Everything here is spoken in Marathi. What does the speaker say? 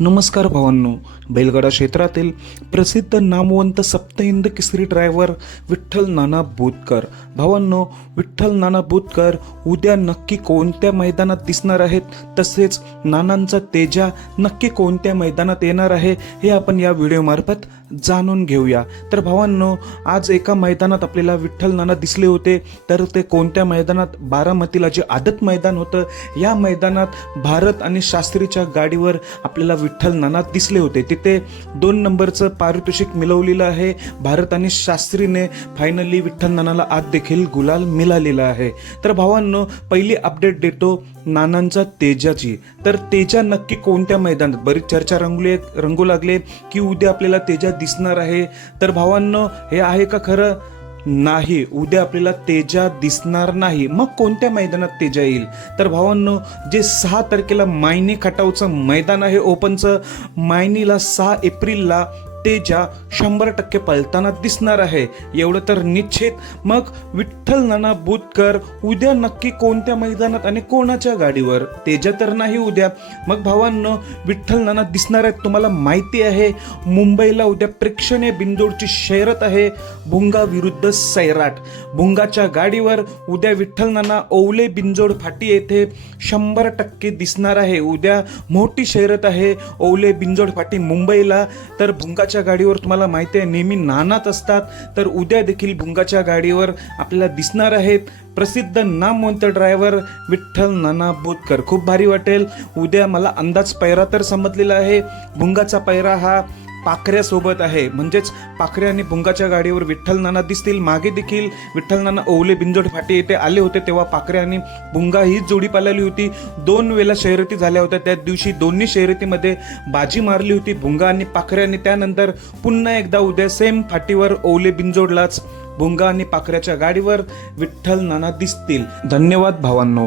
नमस्कार भावांनो बैलगाडा क्षेत्रातील प्रसिद्ध नामवंत सप्तहिंद किसरी ड्रायव्हर विठ्ठल नाना बोतकर. भावांनो विठ्ठल नाना बोतकर उद्या नक्की कोणत्या मैदानात दिसणार आहेत? तसेच नानांचा तेजा नक्की कोणत्या मैदानात येणार आहे? हे आपण या व्हिडिओमार्फत जाणून घेऊया. तर भावांनो आज एका मैदानात आपल्याला विठ्ठल नाना दिसले होते. तर ते कोणत्या मैदानात? बारामतीला जे आदत मैदान होतं या मैदानात भारत आणि शास्त्रीच्या गाडीवर आपल्याला विठ्ठल नानात दिसले होते. तिथे दोन नंबरचं पारितोषिक मिळवलेलं आहे. भारत आणि शास्त्रीने फायनली विठ्ठल नानाला आज देखील गुलाल मिळालेला आहे. तर भावांनो पहिली अपडेट देतो नानांचा तेजाची. तर तेजा नक्की कोणत्या मैदानात? बरीच चर्चा रंगली रंगू लागले की उद्या आपल्याला तेजा दिसणार आहे. तर भावांनो हे आहे का खरं? नाही उद्या आपल्याला तेजा दिसणार नाही. मग कोणत्या मैदानात तेजा येईल? तर भावांनो जे सहा तारखेला मायनी खटावचं मैदान आहे ओपनचं मायनीला सहा एप्रिलला तेजा शंभर टक्के पळताना दिसणार आहे. एवढं तर निश्चित. मग विठ्ठल नाना बुतकर उद्या नक्की कोणत्या मैदानात आणि कोणाच्या गाडीवर? तेजा तर नाही उद्या. मग भावांनो विठ्ठल नाना दिसणार आहेत तुम्हाला माहिती आहे. मुंबईला उद्या प्रेक्षणीय बिंदोडची शहरत आहे. भुंगा विरुद्ध सैराट. भुंगाच्या गाडीवर उद्या विठ्ठल नाना ओवले बिंजोड फाटी येथे शंभर टक्के दिसणार आहे. उद्या मोठी शहरत आहे. ओवले बिंजोड फाटी मुंबईला. तर भुंगाच्या गाडीवर तुम्हाला माहिती आहे नेहमी नानात असतात. तर उद्या देखील भुंगाच्या गाडीवर आपल्याला दिसणार आहेत प्रसिद्ध नामवंत ड्रायव्हर विठ्ठल नाना बोतकर. खूप भारी वाटेल. उद्या मला अंदाज पैरा तर समजलेला आहे. भुंगाचा पैरा हा पाखऱ्यासोबत आहे. म्हणजेच पाखरे आणि भुंगाच्या गाडीवर विठ्ठल नाना दिसतील. मागे देखील विठ्ठल नाना ओवले बिंजोड फाटे येथे आले होते. तेव्हा पाखऱ्या आणि भुंगा हीच जोडी पाळलेली होती. दोन वेळा शर्यती झाल्या होत्या. त्या दिवशी दोन्ही शर्यतीमध्ये बाजी मारली होती. भुंगा आणि पाखऱ्याने त्यानंतर पुन्हा एकदा उद्या सेम फाटीवर ओवले बिंजोडलाच भुंगा आणि पाखऱ्याच्या गाडीवर विठ्ठल नाना दिसतील. धन्यवाद भावांनो.